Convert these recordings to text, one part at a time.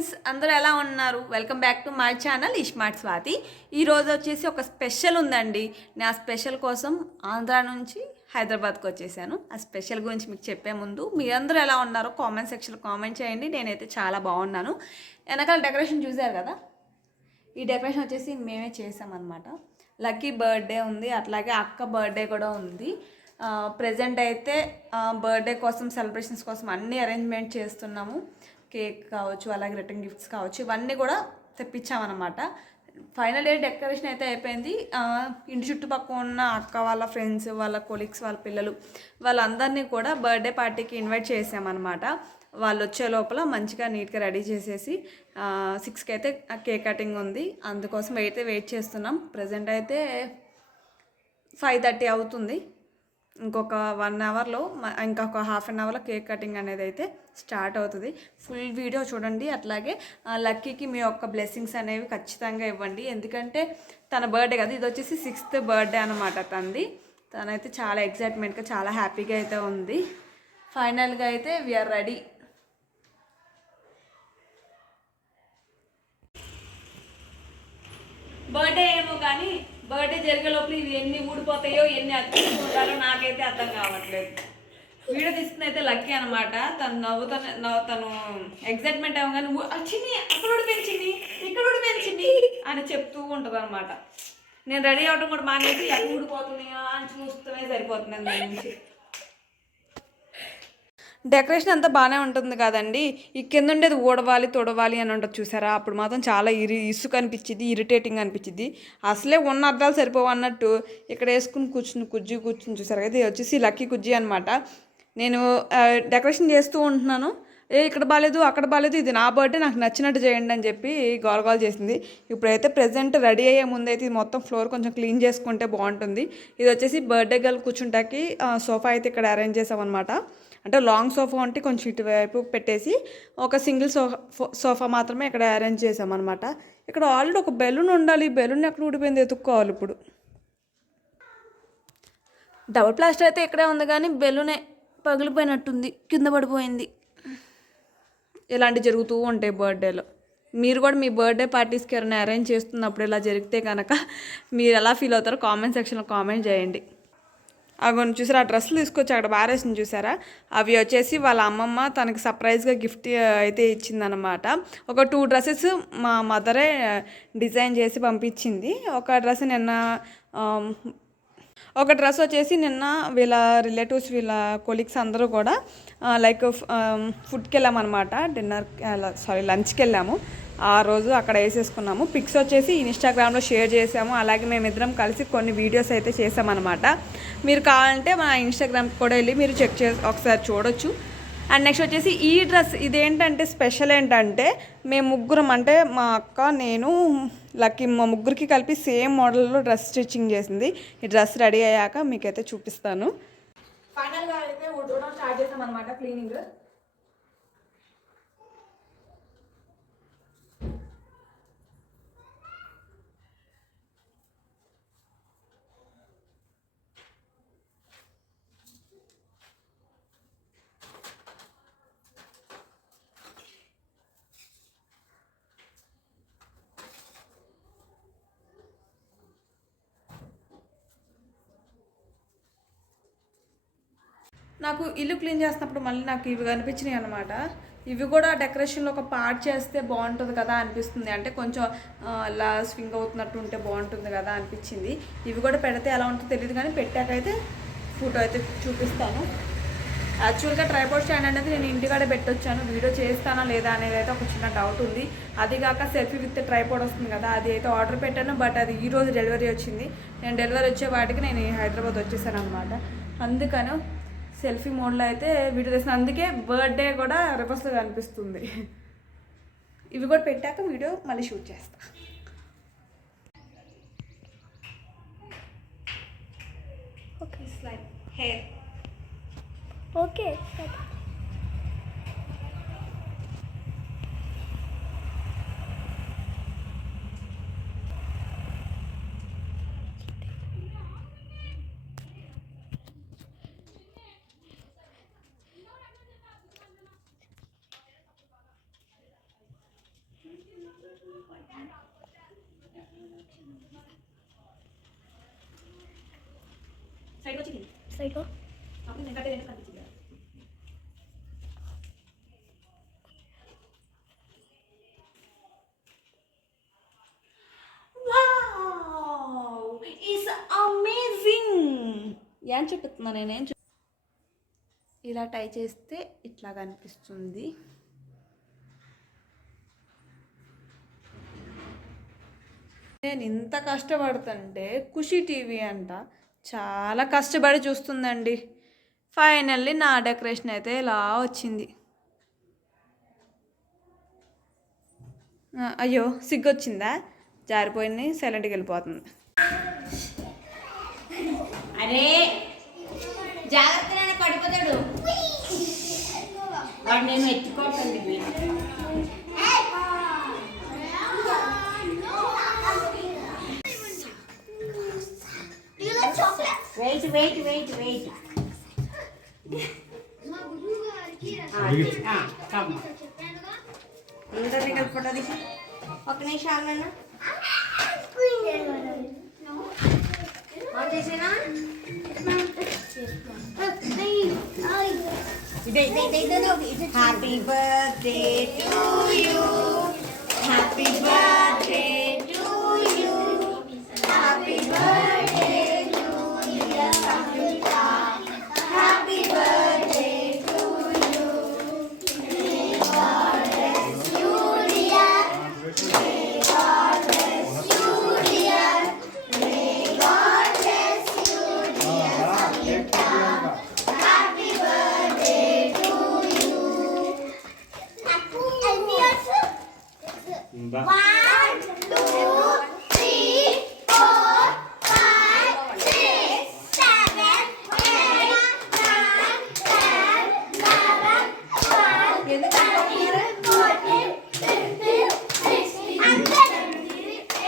Friends, అందరూ ఎలా ఉన్నారు? Welcome back to my channel iSmart Swathi. ఈరోజు వచ్చేసి ఒక స్పెషల్ ఉందండి. నేను ఆ స్పెషల్ కోసం ఆంధ్ర నుంచి హైదరాబాద్కి వచ్చేసాను. ఆ స్పెషల్ గురించి మీకు చెప్పే ముందు మీరందరూ ఎలా ఉన్నారో కామెంట్ సెక్షన్లో కామెంట్ చేయండి. నేనైతే చాలా బాగున్నాను. వెనకాల డెకరేషన్ చూసారు కదా, ఈ డెకరేషన్ వచ్చేసి మేమే చేసామన్నమాట. లక్కీ బర్త్డే ఉంది, అట్లాగే అక్క బర్త్డే కూడా ఉంది. ప్రజెంట్ అయితే బర్త్డే కోసం సెలబ్రేషన్స్ కోసం అన్ని అరేంజ్మెంట్ చేస్తున్నాము. కేక్ కావచ్చు, అలాగే రిటర్న్ గిఫ్ట్స్ కావచ్చు, ఇవన్నీ కూడా తెప్పించామన్నమాట. ఫైనల్ డే డెకరేషన్ అయితే అయిపోయింది. ఇంటి చుట్టుపక్కల ఉన్న అక్క వాళ్ళ ఫ్రెండ్స్, వాళ్ళ కొలీగ్స్, వాళ్ళ పిల్లలు, వాళ్ళందరినీ కూడా బర్త్డే పార్టీకి ఇన్వైట్ చేసామన్నమాట. వాళ్ళు వచ్చే లోపల మంచిగా నీట్గా రెడీ చేసేసి 6కి అయితే కేక్ కటింగ్ ఉంది. అందుకోసం అయితే వెయిట్ చేస్తున్నాం. ప్రజెంట్ అయితే 5:30 అవుతుంది. ఇంకొక 1 అవర్లో, ఇంకొక హాఫ్ అన్ అవర్లో కేక్ కటింగ్ అనేది అయితే స్టార్ట్ అవుతుంది. ఫుల్ వీడియో చూడండి. అట్లాగే లక్కీకి మీ యొక్క బ్లెస్సింగ్స్ అనేవి ఖచ్చితంగా ఇవ్వండి. ఎందుకంటే తన బర్త్డే కదా, ఇది వచ్చేసి 6th బర్త్డే అనమాట తనది. తనైతే చాలా ఎగ్జైట్మెంట్గా, చాలా హ్యాపీగా అయితే ఉంది. ఫైనల్గా అయితే వీఆర్ రెడీ. బర్త్డే ఏమో కానీ బర్త్డే జరిగే లోపల ఇవి ఎన్ని ఊడిపోతాయో, ఎన్ని అతుక్కుంటారో నాకైతే అర్థం కావట్లేదు. వీడియో తీసుకుని అయితే లక్కీ అనమాట. తను ఎగ్జైట్మెంట్ అవ్వగానే చిన్ని అక్కడ ఊడిపోయింది, ఇక్కడ ఊడిపోయింది అని చెప్తూ ఉంటుంది అనమాట. నేను రెడీ అవ్వడం కూడా మానేసి ఎక్కడ ఊడిపోతున్నాయా అని చూస్తూనే సరిపోతున్నాను దాని నుంచి. డెకరేషన్ అంతా బాగానే ఉంటుంది కదండి. ఈ కింద ఉండేది ఊడవాలి తొడవాలి అని ఉంటుంది చూసారా, అప్పుడు మాత్రం చాలా ఇసుక అనిపించింది, ఇరిటేటింగ్ అనిపించింది. అసలే ఉన్న అద్దాలు సరిపోవు అన్నట్టు ఇక్కడ వేసుకుని కూర్చుని చూసారు కదా, ఇది వచ్చేసి లక్కీ కుజ్జి అనమాట. నేను డెకరేషన్ చేస్తూ ఉంటున్నాను, ఇక్కడ బాగాలేదు అక్కడ బాగాలేదు, ఇది నా బర్త్డే, నాకు నచ్చినట్టు చేయండి అని చెప్పి గోలగోల చేసింది. ఇప్పుడైతే ప్రెజెంట్ రెడీ అయ్యే ముందైతే ఇది మొత్తం ఫ్లోర్ కొంచెం క్లీన్ చేసుకుంటే బాగుంటుంది. ఇది వచ్చేసి బర్త్డే గర్ల్ కూర్చుంటాకి సోఫా అయితే ఇక్కడ అరేంజ్ చేసామన్నమాట. అంటే లాంగ్ సోఫా ఉంటే కొంచెం ఇటువైపు పెట్టేసి ఒక సింగిల్ సోఫా మాత్రమే ఇక్కడ అరేంజ్ చేసామన్నమాట. ఇక్కడ ఆల్రెడీ ఒక బెలూన్ ఉండాలి, బెలూన్ ఎక్కడ ఊడిపోయింది ఎత్తుక్కోవాలి ఇప్పుడు. డబుల్ ప్లాస్టర్ అయితే ఇక్కడే ఉంది కానీ బెలూనే పగిలిపోయినట్టుంది, కింద పడిపోయింది. ఇలాంటివి జరుగుతూ ఉంటాయి బర్త్డేలో. మీరు కూడా మీ బర్త్డే పార్టీస్కి ఎవరైనా అరేంజ్ చేస్తున్నప్పుడు ఇలా జరిగితే కనుక మీరు ఎలా ఫీల్ అవుతారో కామెంట్ సెక్షన్లో కామెంట్ చేయండి. అవి చూసారా, ఆ డ్రెస్సులు తీసుకొచ్చి అక్కడ బారేసింది చూసారా, అవి వచ్చేసి వాళ్ళ అమ్మమ్మ తనకి సర్ప్రైజ్గా గిఫ్ట్ అయితే ఇచ్చిందనమాట. ఒక 2 డ్రెస్సెస్ మా మదరే డిజైన్ చేసి పంపించింది. ఒక డ్రెస్ నిన్న, ఒక డ్రెస్ వచ్చేసి నిన్న వీళ్ళ రిలేటివ్స్, వీళ్ళ కొలీగ్స్ అందరూ కూడా లైక్ ఫుడ్కి వెళ్ళామన్నమాట. లంచ్కి వెళ్ళాము. ఆ రోజు అక్కడ వేసేసుకున్నాము. పిక్స్ వచ్చేసి ఇన్స్టాగ్రామ్లో షేర్ చేసాము. అలాగే మేమిద్దరం కలిసి కొన్ని వీడియోస్ అయితే చేసామన్నమాట. మీరు కావాలంటే మా ఇన్స్టాగ్రామ్కి కూడా వెళ్ళి మీరు చెక్ చేసి ఒకసారి చూడొచ్చు. అండ్ నెక్స్ట్ వచ్చేసి ఈ డ్రెస్, ఇదేంటంటే స్పెషల్ ఏంటంటే మేము ముగ్గురం, అంటే మా అక్క, నేను, లక్కీ, మా ముగ్గురికి కలిపి సేమ్ మోడల్లో డ్రెస్ స్టిచ్చింగ్ చేసింది. ఈ డ్రెస్ రెడీ అయ్యాక మీకైతే చూపిస్తాను. ఫైనల్గా అయితే ఉడవడం స్టార్ట్ చేసాం అనమాట, క్లీనింగ్. నాకు ఇల్లు క్లీన్ చేస్తున్నప్పుడు మళ్ళీ నాకు ఇవి కనిపించినాయి అనమాట. ఇవి కూడా డెకరేషన్లో ఒక పార్ట్ చేస్తే బాగుంటుంది కదా అనిపిస్తుంది. అంటే కొంచెం ఇలా స్వింగ్ అవుతున్నట్టు ఉంటే బాగుంటుంది కదా అనిపించింది. ఇవి కూడా పెడితే ఎలా ఉంటుందో తెలియదు కానీ పెట్టాకైతే ఫోటో అయితే చూపిస్తాను. యాక్చువల్గా ట్రైపాడ్ స్టాండ్ అనేది నేను ఇంటికాడే పెట్టొచ్చాను. వీడియో చేస్తానా లేదా అనేది అయితే ఒక చిన్న డౌట్ ఉంది. అది కాక సెల్ఫీ విత్ ట్రైపాడ్ వస్తుంది కదా, అది అయితే ఆర్డర్ పెట్టాను. బట్ అది ఈరోజు డెలివరీ వచ్చింది. నేను డెలివరీ వచ్చే వాటికి నేను హైదరాబాద్ వచ్చేసాను అనమాట. అందుకని సెల్ఫీ మోడ్లో అయితే వీడియో తీసిన, అందుకే బర్త్డే కూడా రివర్స్లో కనిపిస్తుంది. ఇవి కూడా పెట్టాక వీడియో మళ్ళీ షూట్ చేస్తా. Okay, slide hair okay. ఏం చూపిస్తున్నా నేనేం ఇలా టై చేస్తే ఇట్లా కనిపిస్తుంది. నేను ఇంత కష్టపడుతుంటే ఖుషి టీవీ అంట చాలా కష్టపడి చూస్తుందండి. ఫైనల్లీ నా డెకరేషన్ అయితే ఇలా వచ్చింది. అయ్యో సిగ్గొచ్చిందా, జారిపోయింది, సైలెంట్గా వెళ్ళిపోతుంది. అరే జాగ్రత్తగా పడిపోతాడు వాడు, నేను ఎత్తుకోకండి. వెయిట్ వెయిట్ వెయిట్ వెయిట్ అందరినీ కలుపుకుంటుంది. ఒక నిమిషం అన్న చేసేనా happy birthday to you, happy birthday to you, happy birthday to you, happy birthday to you. May God bless you, dear. May God bless you, dear. May God bless you, dear Samyukta. Happy birthday to you. One, two, three, four, five, six, seven, eight, nine, 10, 11, 12, 13, 14, 15, 16, 17,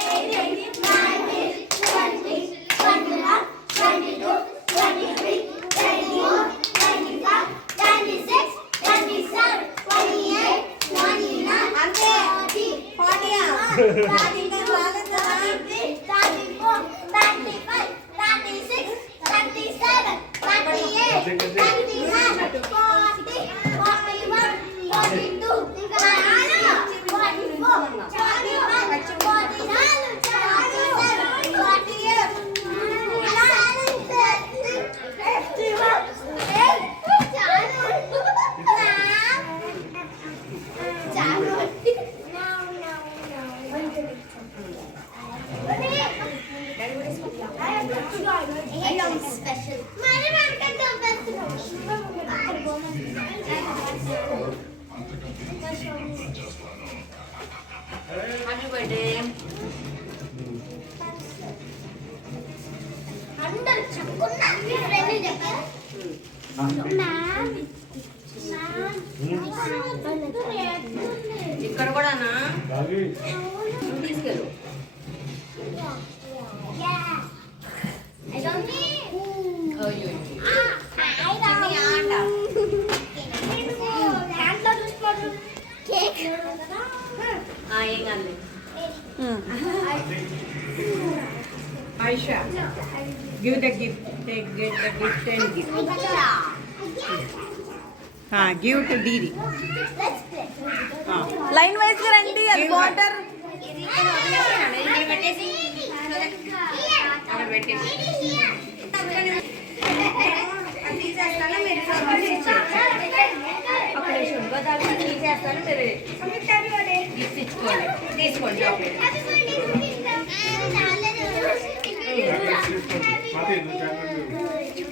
18, 19, 20, 21, 22, 23, 24, 25, 26, 27, 28, 29, 30, 40, 34, 35, 36, 37, 38, 39, 40, 41, 42, 44, special. Happy birthday. అందరూ చెప్పుకున్నా friend చెప్పారు. ఇక్కడ కూడానా తీసుకెళ్ళు. ఏం కాదు. Aisha, give the gift. Take, get the gift and give. Give to Didi. Line wise గా రండి. అది వాటర్ పెట్టేసి అక్కడ పెట్టేసి తీసేస్తాను. మీరు ఒక నిమిషం గోదావరి తీసేస్తాను. మీరు గిఫ్ట్ ఇచ్చుకోండి. తీసుకోండి చాక్లెట్.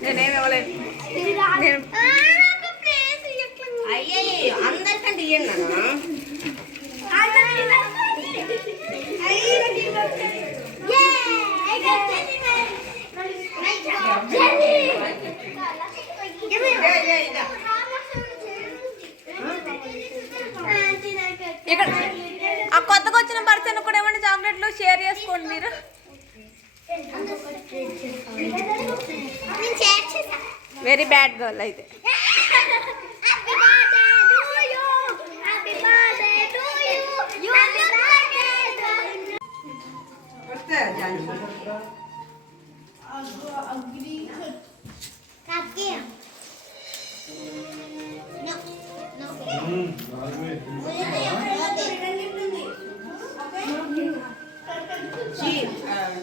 నేనేమి ఇవ్వలేదు. అయ్యే అందరికంటే ఇయ్యండి ఇక్కడ ఆ కొత్తగా వచ్చిన పర్సన్ కూడా ఏమంటే చాక్లెట్లు షేర్ చేసుకోండి మీరు. వెరీ బ్యాడ్ గర్ల్ అయితే.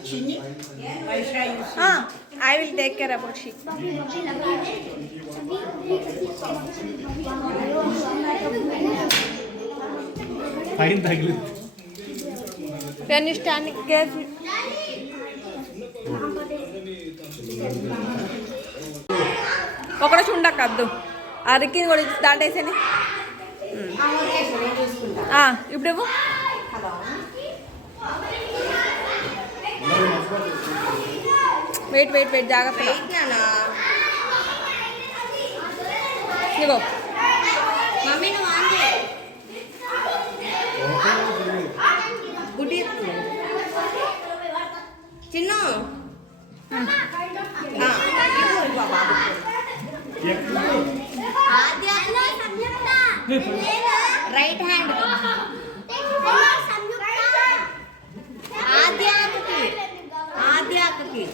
చిన్ని Aisha I will take care about she. పైన తగిలింది. Can you stand careful. ఒకడ చూడకద్దు అరికి కూడా దాటేసేని. ఇప్పుడు ఇవ్వు. వెయిట్ వెయిట్ వెయిట్ జాగ్రత్త. ఇగో మమ్మీ నువ్వు ఆంటీ గుడ్డి చిన్న రైట్ హ్యాండ్ ఆద్యాకి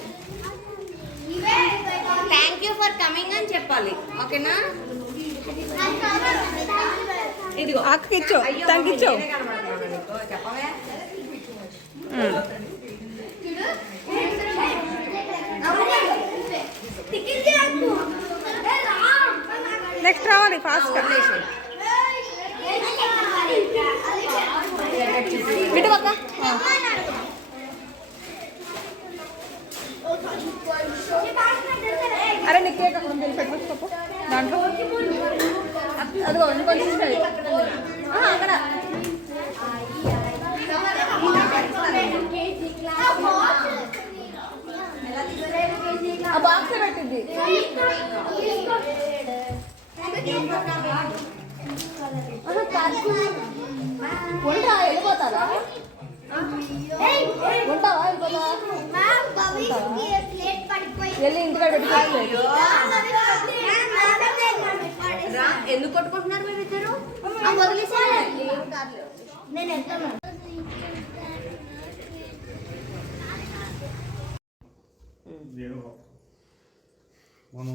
థ్యాంక్ యూ ఫర్ కమింగ్ అని చెప్పాలి, ఓకేనా? ఇదిగో అక్కకి ఇచ్చో, తనకి ఇచ్చో. చెప్పవే నెక్స్ట్ రావాలి ఫాస్ట్గా. ఇటు పక్క. అరే నీ కేక్ అక్కడ ఉంది, పెట్టుకోకపో దాంట్లో. అదిగో ఇంకొంచెం అక్కడ ఆ బాక్స్ పెట్టింది. ఉంటా వెళ్ళిపోతారా? ఉంటావా వెళ్ళిపోతావా? వెళ్ళి ఇంటికాడ పెట్టుకోవచ్చు. ఎందుకు కొట్టుకుంటున్నారు మీరు ఇద్దరు? మనం